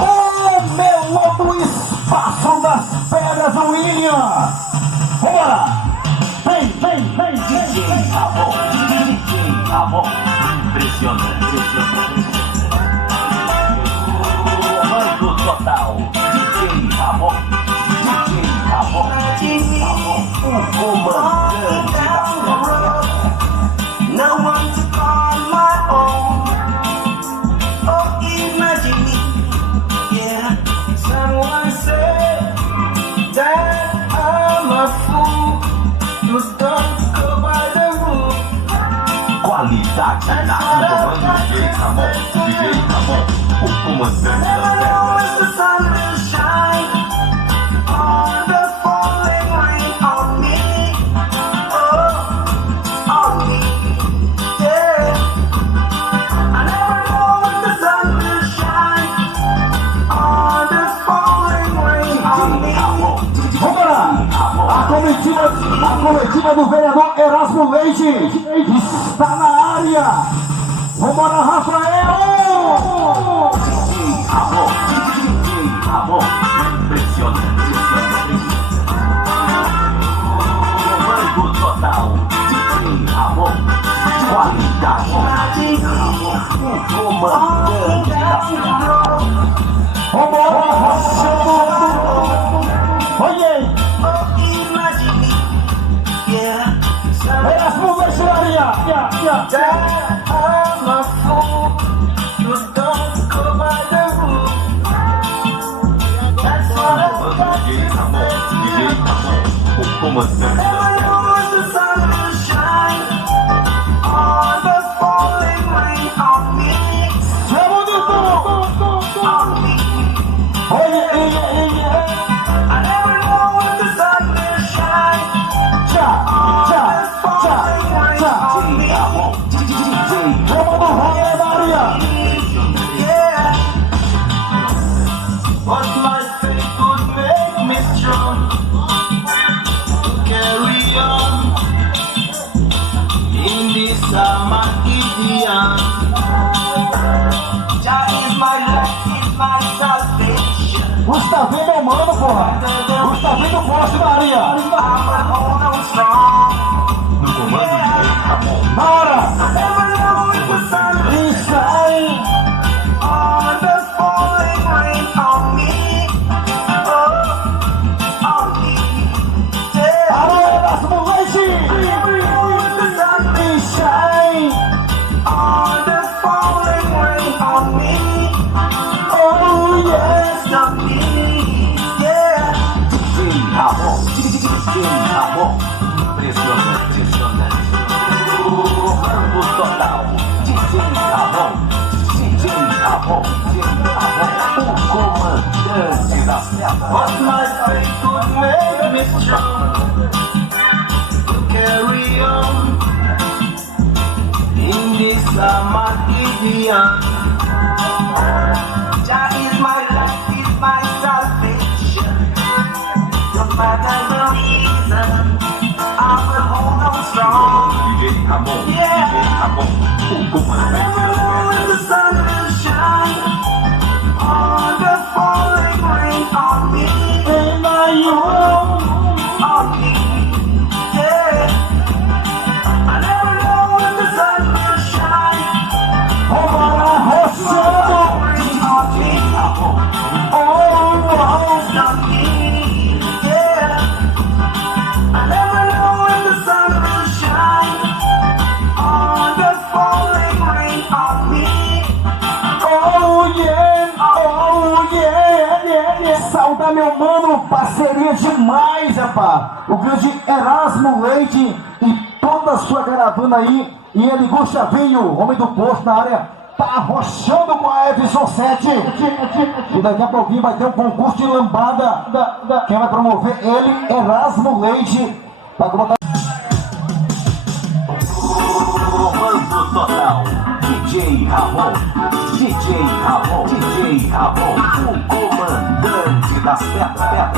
O melô do espaço das pedras, o William. Vambora. Vem. DJ Ramon, DJ Ramon, impressionante. Comando total, DJ Ramon, o comandante da festa. No one to call my own. Oh, imagine me. Yeah, someone said that I'm a fool. You don't go by the rule. Qualidade na comando DJ Ramon, o comandante da Never know festa. if the sun will shine on the falling rain on me. Oh, on me. Yeah. I never know if the sun will shine on the falling rain on me. Vambora. A coletiva do vereador Erasmo Leite está na área. Vambora, Rafael. DJ Ramon, impressionante. Comando total, DJ Ramon, qualidade. O comandante da festa. Vambora, Olha. Oh, imagine me. Yeah. Erasmo Leite na área. That I'm a fool. You don't go by the rule. That's what I got. DJ Ramon, o comandante da Never festa. know if the sun will shine on the falling rain on me. On me. I never know if the sun will shine on the falling rain on me. Yeah. But my faith would make me strong to carry on in this Gideon. Jah is my life, is my salvation. Gustavinho, meu mano, porra. Gustavinho forte na área. I'm hold on strong. No comando DJ Ramon. Na hora. Never know if the sun will Isso aí. on the falling rain on me. Oh, on me. Yeah. Alô, Erasmo Leite. Never know if the sun will Isso aí. on the falling rain on me. Oh, yes. Yes, on me. Yeah. DJ Ramon, impressionante. Comando total, DJ Ramon, o comandante da festa. But my faith would make me strong to carry on in this Gideon. Jah is my life, is my salvation. No matter the reason, I will hold on strong. DJ Ramon, o comandante da Never festa. the sun will shine on the falling rain on me. On me, yeah. I never know when the sun will shine. Vambora, roçando. Rain on me, on me, yeah. I never know when the sun will shine on the falling rain on me. Oh yeah. Saudar meu mano, parceria demais, rapaz. O grande Erasmo Leite e toda a sua caravana aí. E ele, Gustavinho, homem do posto na área, tá arrochando com a F.SOM 7. E daqui a pouquinho vai ter um concurso de lambada. Quem vai promover ele, Erasmo Leite. Vai botar... Comando total, DJ Ramon, o comandante das pedras.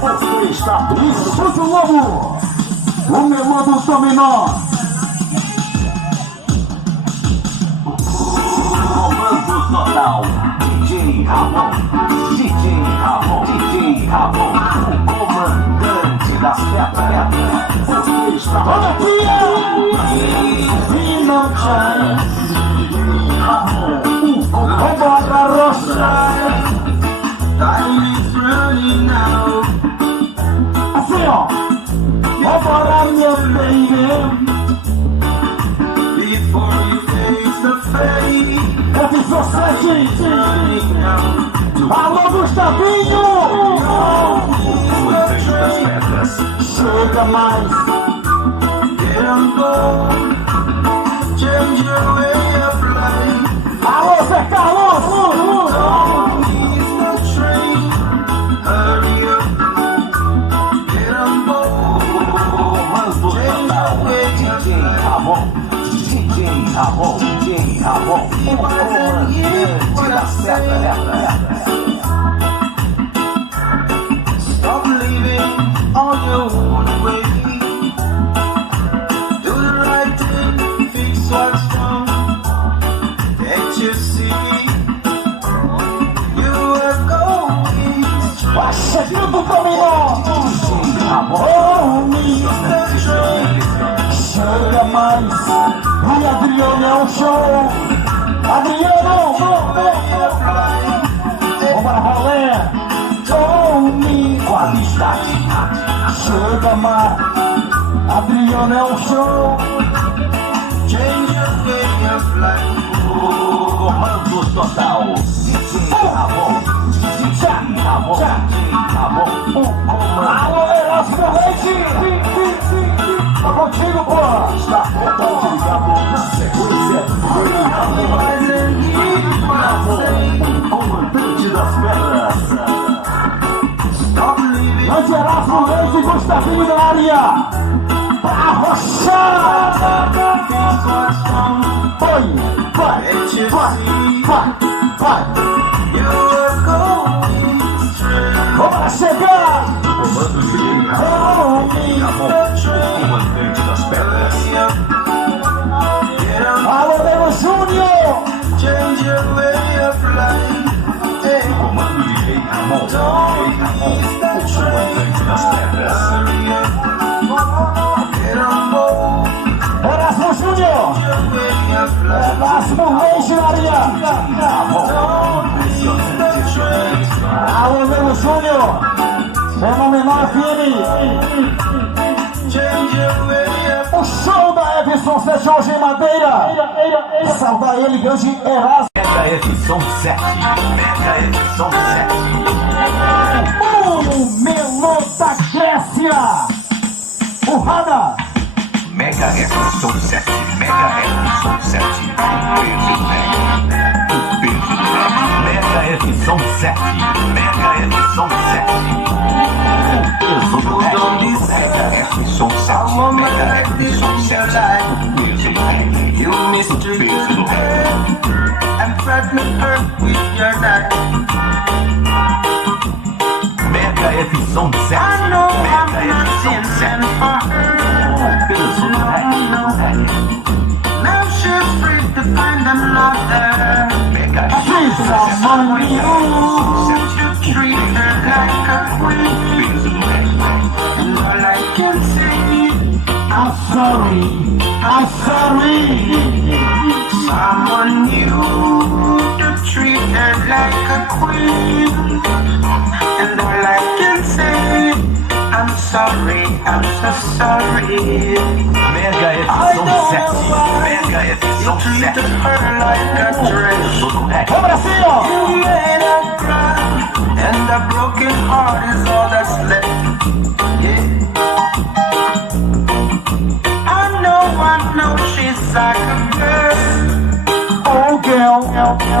Você está Estúdio Lobo, o melô do dominó. comando total. DJ Ramon, DJ Ramon, DJ Ramon, o comandante das pedras. Você está Olha aqui, e não sai. Ramon, o comandante. Vambora, Rocha. Time is running out. Assim, ó. Vambora, minha baby. Before you face the fate, F.SOM. running out. Alô, Gustavinho. Comandante das pedras. Chega mais. Get on board, change your way of life. Alô, Zé Carlos. Don't miss the train, hurry up, get on board, change your way of DJ life. Ramon, DJ Ramon, DJ Ramon, o comandante das pedras. Stop living on your own way. Do the right thing, fix what's wrong. Can't you see? You are going Vai chegando o caminhão. DJ Ramon, Oh, minha. the train. Chega mais. E Adriano é um show. Adriano. Vambora, rolê. Tome. qualidade. Chega mais. Adriano é um show. Change your way of life. Comando total. DJ Ramon, DJ Ramon, DJ Ramon, o comandante. Alô, Erasmo Leite. Tá contigo, porra. Está totalmente ligado na sequência. Ramon, o comandante das pedras. Stop living. Grande Erasmo Leite e Gustavinho na área. Pra arrochar. Fix what's wrong. Vai. You are going straight. Vamos chegar. Comando DJ Oh, Ramon, minha. o comandante das pedras. Get on, Alô, Nero Júnior. change your way of life. Hey, Comando DJ Ramon, DJ Ramon, o comandante das pedras. hurry up. Get on board. Erasmo Júnior. Your way of life. Erasmo Leite na área. Ramon, impressionante jogador. Alô, Nero Júnior. Fenomenal FM. Change your way of O show da F.SOM 7 hoje em Madeira. Saudar ele, grande Erasmo. Mega F.SOM 7, Mega F.SOM 7. O melô da Grécia. O Rada. Mega F.SOM 7, Mega F.SOM 7. Peso do reggae, o peso do reggae. Mega F.SOM 7, Mega F.SOM 7. O peso do reggae, Mega F.SOM 7, Mega F.SOM 7. O peso do reggae, you o mystery peso do reggae. and pregnant her with your dad. Mega F.SOM 7, I know I'm Mega not F.SOM 7. sinning for her. O peso do reggae. Now she's free to find another. Mega She's a money. You treat her like a queen, peso do reggae. and all I can say, I'm sorry. I'm sorry. someone new to treat her like a queen, and all I can say, I'm sorry, I'm so sorry. Mega F.SOM 7, Mega F.SOM 7. Treated her like a dress. Peso do reggae. Vamos assim, ó. You made her cry, and a broken heart is all that's left. Yeah. I know she's like a girl, Oh, girl.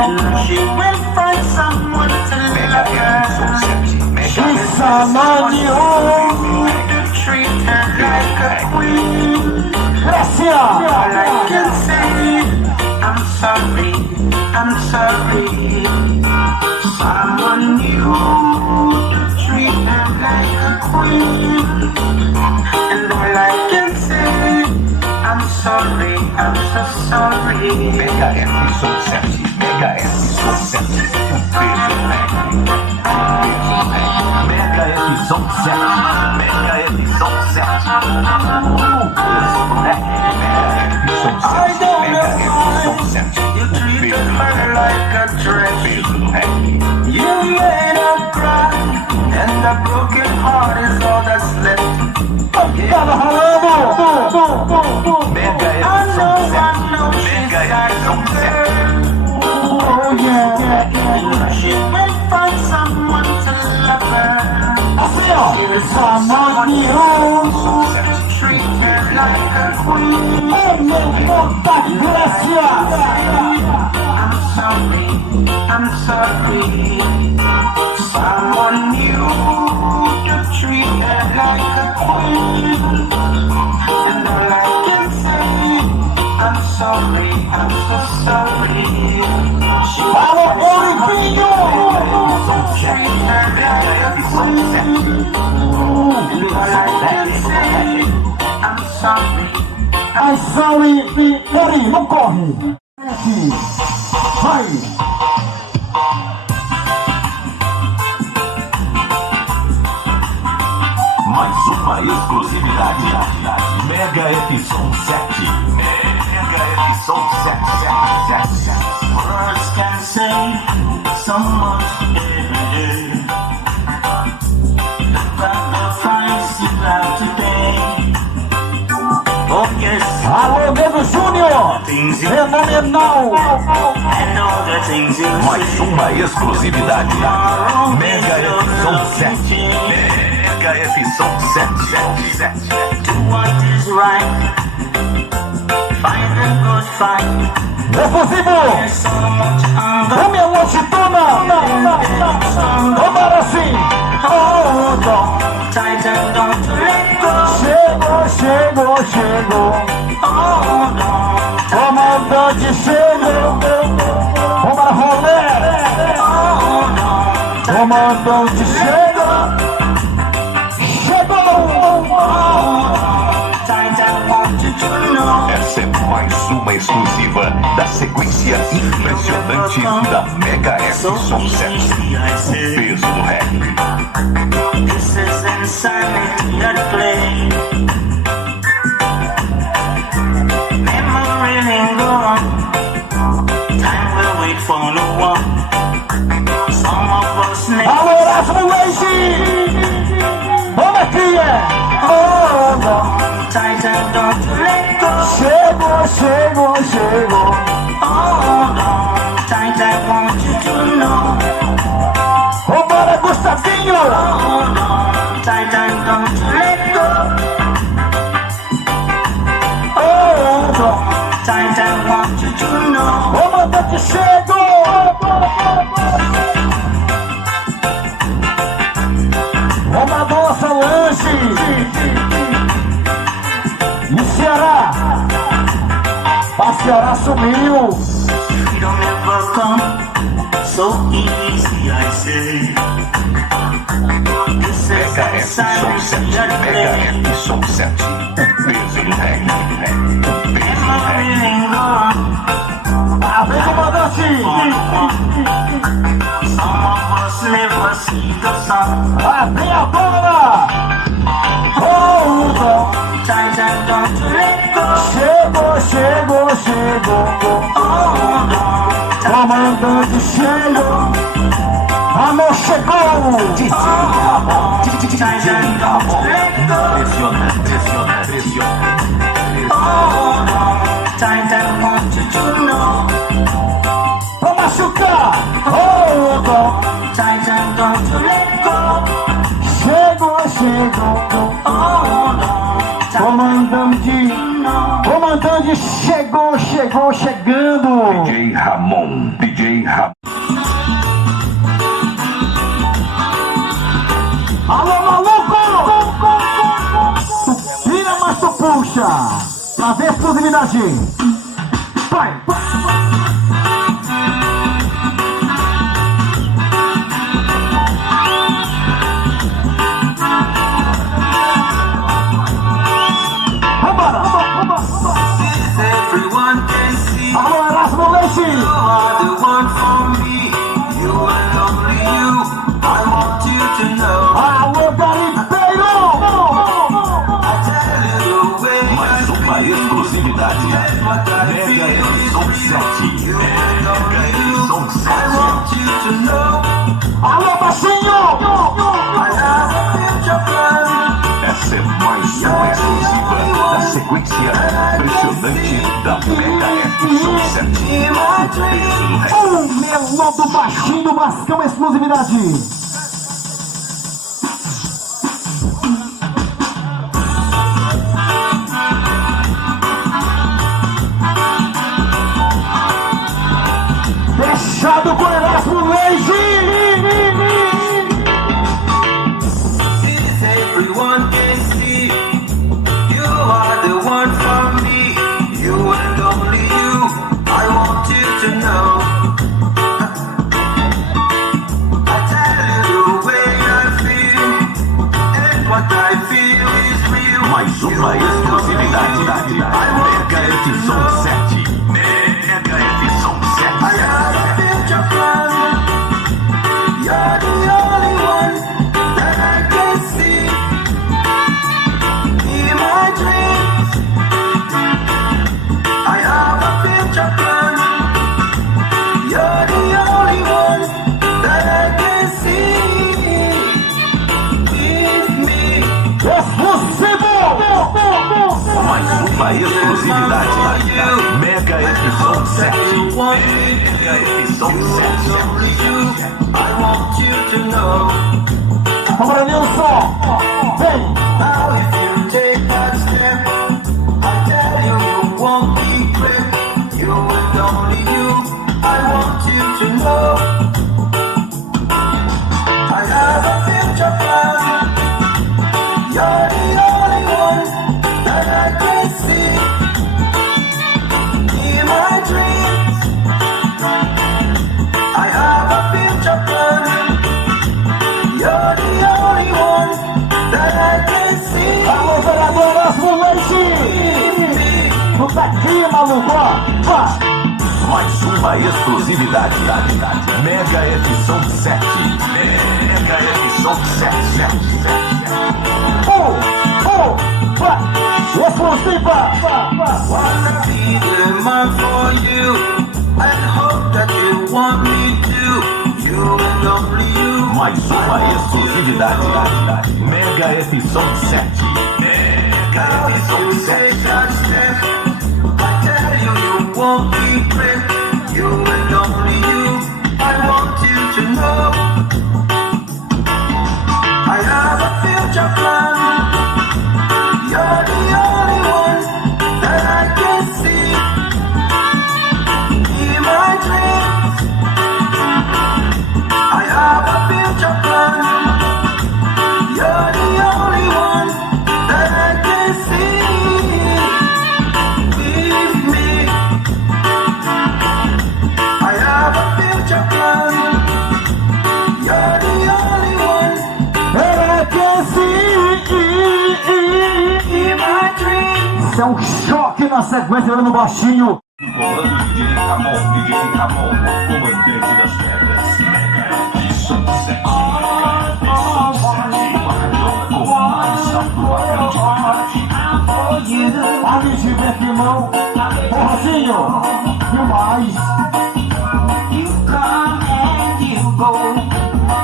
and she will find someone to Mega love F.SOM her. 7, Mega She's a money. To treat her like a queen. Grécia. All I can say, I'm sorry, I'm sorry. Someone new to treat her like a queen, and all I can say, I'm I'm sorry, I'm so sorry. Mega F.SOM 7, Mega F.SOM 7, peso reggae. Mega F.SOM 7, Mega F.SOM 7, peso reggae. I don't know why you treated her like a trash. Peso reggae. You made her cry, and a broken heart is all that's left. Tava rolando! Mega I F.SOM 7, know Mega F.SOM 7. Oh yeah! she may find someone to love her. Assim ó! Someone new! Treat her like a queen. Oh meu contato, gracias! I'm sorry, I'm sorry. Someone new to treat her like a queen. And all I can say, I'm sorry, I'm so sorry. She Alô, Ouriquinho! treat her like a queen. And all I can say, I'm sorry. Ai, sorry! Peraí, não corre! Aqui! Vai! Mais uma exclusividade. Mega F.SOM 7. Mega F.SOM 7. Words can say so much every day. Look at the price you have to pay. Oh yes, Alô, Nego Júnior! things you Fenomenal! and all the things you Mais say. uma exclusividade. Mega F.SOM 7. Mega F.SOM 7. Do what is right. Find a good fight. Efusivo! There's so much hunger. O meu tituna! Vamos assim! Hold on tight and don't let go. Chegou! Hold on Comandante chegou! Vamos rolê! hold on Comandante chegou! tight and want you to know. Essa é mais uma exclusiva da sequência impressionante da Mega F.SOM 7. I say, Peso do reggae. this is insanity at play. Memory linger on. Time will wait for no one. Some of us never. Alô, Erasmo Leite! Vamos aqui, Hold on tight and don't let go. Chegou! Hold on tight, I want you to know. Vambora, Gustavinho! Hold on tight and don't let go. Hold on tight, I want you to know. Comandante chegou! Uma nossa lanche! E Ceará! A Ceará sumiu! Freedom never come so easy, I say. This is Mega F.SOM 7. Mega F.SOM 7. Peso do reggae. Memory linger on. Ah, vem, comandante! Some of us never see the sun. Ah, vem a bola! Hold on! Tight and don't let go. Chegou! Hold on. Comandante chegou! Amor chegou! Tight and don't let go. Pressiona. Hold on. Tight and want you to know. Pra machucar! Hold on! Tight and don't let go. Chegou! Hold on. Comandante chegando! DJ Ramon. Alô, maluco! Vira, mas tu puxa! Pra ver exclusividade! Vai! Vambora! 7. Mega F.SOM 7. Alô, baixinho! Essa é mais uma exclusiva da sequência impressionante da Mega F.SOM 7. O melão do baixinho Mascão, exclusividade. Fechado com Erasmo Leite. Everyone can see you are the one for me. You and only you. I want you to know. I tell you the way I feel, and what I feel is real. Mais uma exclusividade da Mega F.SOM 7. Mega F.SOM 7. I have a future plan. You're the only one that I can see. In my dreams, I have a future plan. You're the only one that I can see. With me. Mais uma exclusividade da Mega F.SOM 7. Mega F.SOM 7. I want you to know. Agora, Nilson, vem! Now if you take that step, I tell you you won't regret. You and only you, I want you to know. I have a future plan. You're the only one that I can see. In my dreams, I have a future plan. You're the only one that I can see. Alô, vereador Erasmo Leite! Não tá aqui, maluco, ó! Vá! Mais uma exclusividade da Mega F.SOM 7. Mega F.SOM 7. Vá! Exclusiva! Wanna be the man for you and hope that you want me to. You and only you. Mais uma exclusividade da Mega F.SOM 7. Mega Now if F.SOM you 7. take that step, I tell you you won't regret. You and only you. I want you to know. I have a future plan. You're the only one that I can see. In my dreams, I have a future plan. You're the only one that I can see. With me, I have a future plan. You're the only one Ela quer sim! in my dreams. Isso é um choque na sequência no baixinho. Comando de Ramon, comandante das pedras. Mega F.SOM 7. Mega F.SOM 7. Com mais alto padrão de qualidade. A gente vê filmão, porrazinho, filmais. You come and you go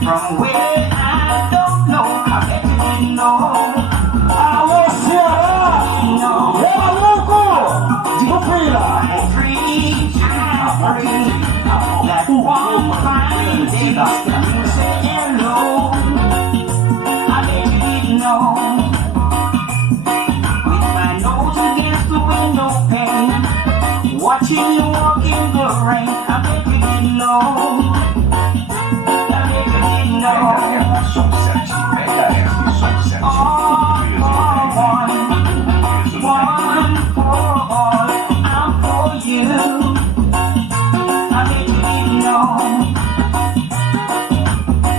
from where I don't know. I bet you didn't know. Alô, Ceará! É maluco! Confira! Free, I'm free. That one fine day you say hello. I bet you didn't know. With my nose against the window pane, watching you walk in the rain. I bet you didn't know. I bet you didn't know. Mega F.SOM 7. Mega F.SOM 7. One for all, I'm for you. I bet you didn't know.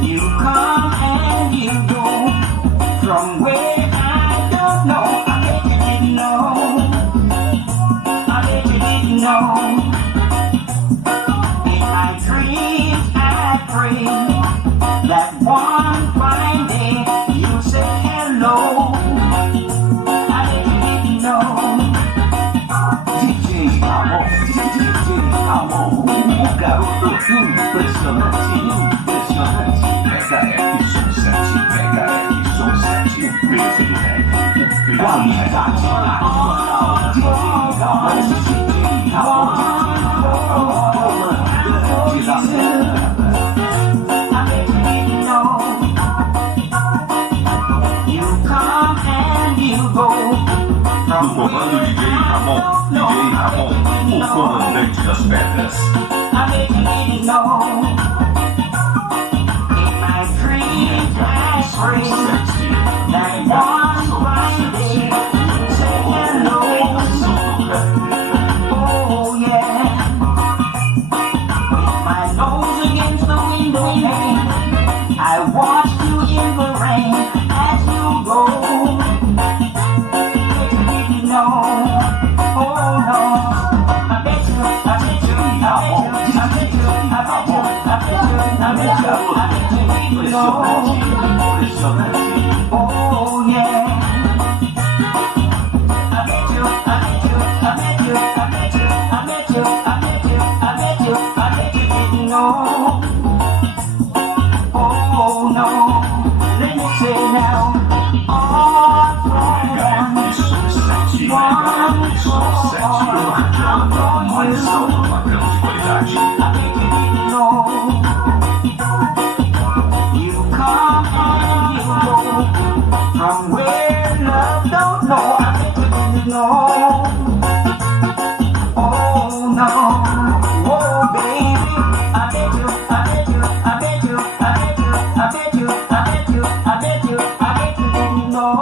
You come and you go from where I don't know. I bet you didn't know. I bet you didn't know. In my dreams I pray that one fine day you say hello. I bet you didn't know. DJ Ramon, DJ Mega F.SOM 7, Mega F.SOM 7, o peso do reggae, o peso Qualidade nacional de no comando DJ Ramon, o comandante das pedras. I watched you in the rain as you go. Didn't know. Oh no. I bet you, I bet you, I bet you, I bet you, I bet you, I bet you, I bet you, I bet you didn't know. Oh yeah. I bet you, I bet you, I bet you, I bet you, I bet you, I bet you, I bet you, I bet you didn't know. Oh no, let me say now, all for I think you didn't know. You come and you go from where love don't know. I think you didn't know. Oh no, oh baby, I bet you, I bet you, I bet you, I bet you, I bet you, I bet you, I bet you, I bet you didn't know.